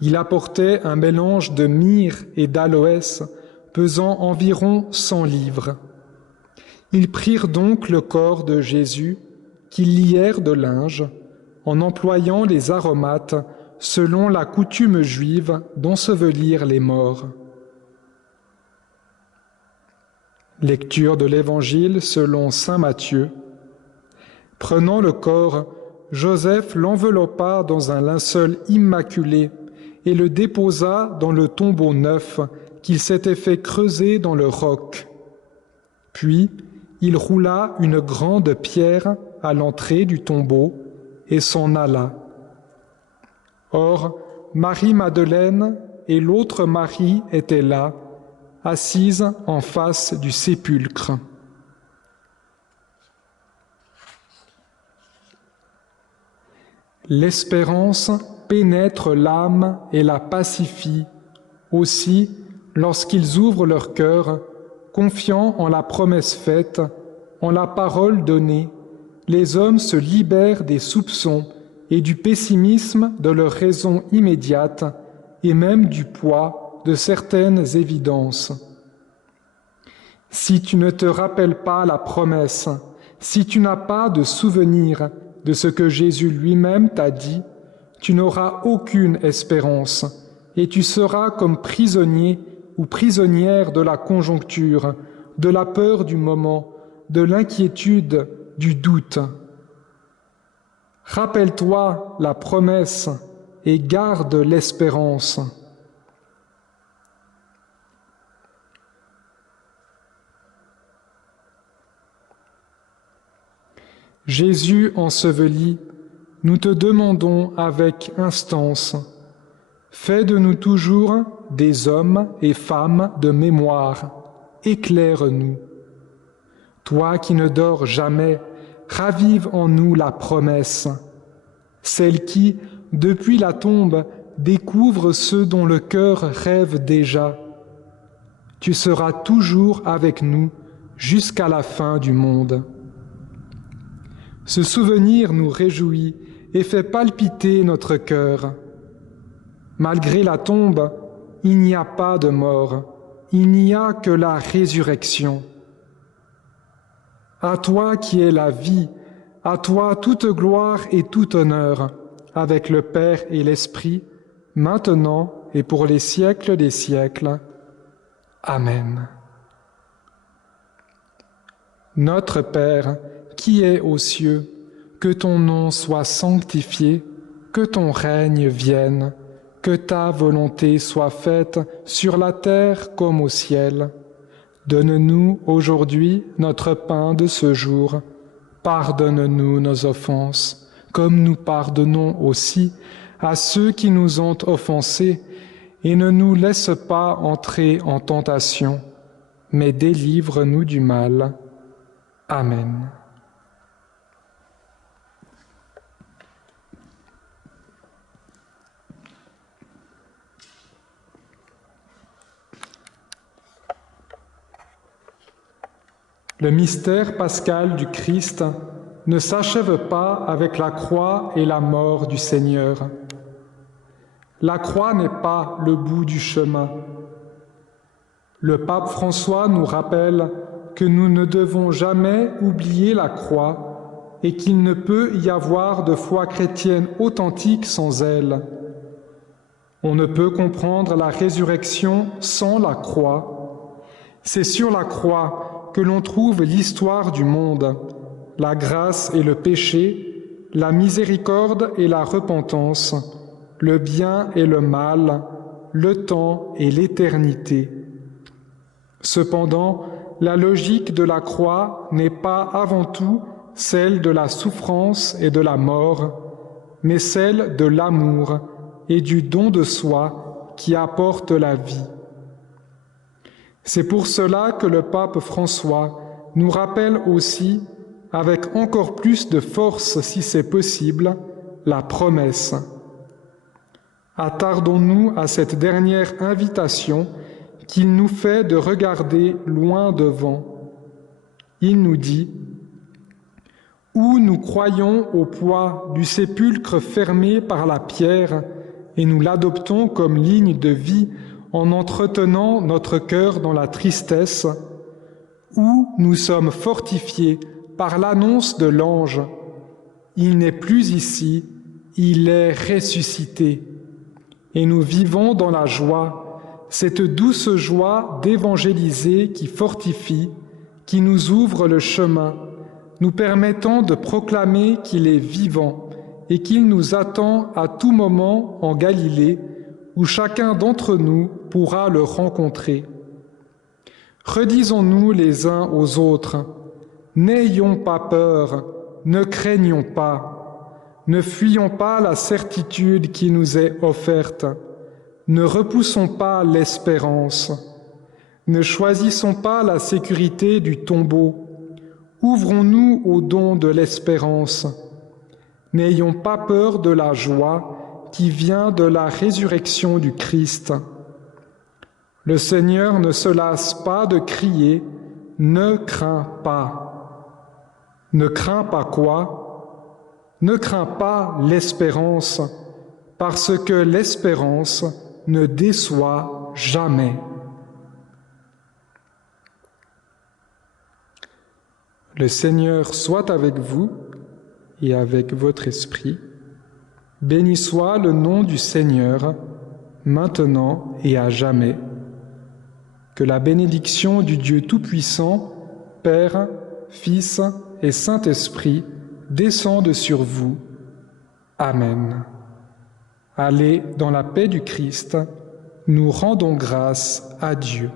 Il apportait un mélange de myrrhe et d'aloès pesant environ 100 livres. Ils prirent donc le corps de Jésus, qu'ils lièrent de linge, en employant les aromates selon la coutume juive d'ensevelir les morts. Lecture de l'Évangile selon saint Matthieu. Prenant le corps, Joseph l'enveloppa dans un linceul immaculé et le déposa dans le tombeau neuf qu'il s'était fait creuser dans le roc. Puis, il roula une grande pierre à l'entrée du tombeau et s'en alla. Or, Marie-Madeleine et l'autre Marie étaient là, assises en face du sépulcre. L'espérance pénètre l'âme et la pacifie, aussi lorsqu'ils ouvrent leur cœur, confiants en la promesse faite, en la parole donnée, les hommes se libèrent des soupçons et du pessimisme de leur raison immédiate et même du poids de certaines évidences. Si tu ne te rappelles pas la promesse, si tu n'as pas de souvenir de ce que Jésus lui-même t'a dit, tu n'auras aucune espérance et tu seras comme prisonnier ou prisonnière de la conjoncture, de la peur du moment, de l'inquiétude, du doute. Rappelle-toi la promesse et garde l'espérance. Jésus enseveli, nous te demandons avec instance, fais de nous toujours des hommes et femmes de mémoire, éclaire-nous. Toi qui ne dors jamais, ravive en nous la promesse, celle qui, depuis la tombe, découvre ceux dont le cœur rêve déjà. Tu seras toujours avec nous jusqu'à la fin du monde. Ce souvenir nous réjouit et fait palpiter notre cœur. Malgré la tombe, il n'y a pas de mort, il n'y a que la résurrection. À toi qui es la vie, à toi toute gloire et tout honneur, avec le Père et l'Esprit, maintenant et pour les siècles des siècles. Amen. Notre Père, qui es aux cieux, que ton nom soit sanctifié, que ton règne vienne, que ta volonté soit faite sur la terre comme au ciel. Donne-nous aujourd'hui notre pain de ce jour. Pardonne-nous nos offenses, comme nous pardonnons aussi à ceux qui nous ont offensés, et ne nous laisse pas entrer en tentation, mais délivre-nous du mal. Amen. Le mystère pascal du Christ ne s'achève pas avec la croix et la mort du Seigneur. La croix n'est pas le bout du chemin. Le pape François nous rappelle que nous ne devons jamais oublier la croix et qu'il ne peut y avoir de foi chrétienne authentique sans elle. On ne peut comprendre la résurrection sans la croix. C'est sur la croix que l'on trouve l'histoire du monde, la grâce et le péché, la miséricorde et la repentance, le bien et le mal, le temps et l'éternité. Cependant, la logique de la croix n'est pas avant tout celle de la souffrance et de la mort, mais celle de l'amour et du don de soi qui apporte la vie. C'est pour cela que le pape François nous rappelle aussi, avec encore plus de force si c'est possible, la promesse. Attardons-nous à cette dernière invitation qu'il nous fait de regarder loin devant. Il nous dit « Où nous croyons au poids du sépulcre fermé par la pierre et nous l'adoptons comme ligne de vie en entretenant notre cœur dans la tristesse, où nous sommes fortifiés par l'annonce de l'ange. Il n'est plus ici, il est ressuscité. Et nous vivons dans la joie, cette douce joie d'évangéliser qui fortifie, qui nous ouvre le chemin, nous permettant de proclamer qu'il est vivant et qu'il nous attend à tout moment en Galilée, où chacun d'entre nous pourra le rencontrer. Redisons-nous les uns aux autres, n'ayons pas peur, ne craignons pas. Ne fuyons pas la certitude qui nous est offerte. Ne repoussons pas l'espérance. Ne choisissons pas la sécurité du tombeau. Ouvrons-nous au don de l'espérance. N'ayons pas peur de la joie qui vient de la résurrection du Christ. Le Seigneur ne se lasse pas de crier « Ne crains pas ». Ne crains pas quoi ? Ne crains pas l'espérance, parce que l'espérance ne déçoit jamais. Le Seigneur soit avec vous et avec votre esprit. Béni soit le nom du Seigneur, maintenant et à jamais. Que la bénédiction du Dieu Tout-Puissant, Père, Fils et Saint-Esprit, descende sur vous. Amen. Allez dans la paix du Christ, nous rendons grâce à Dieu.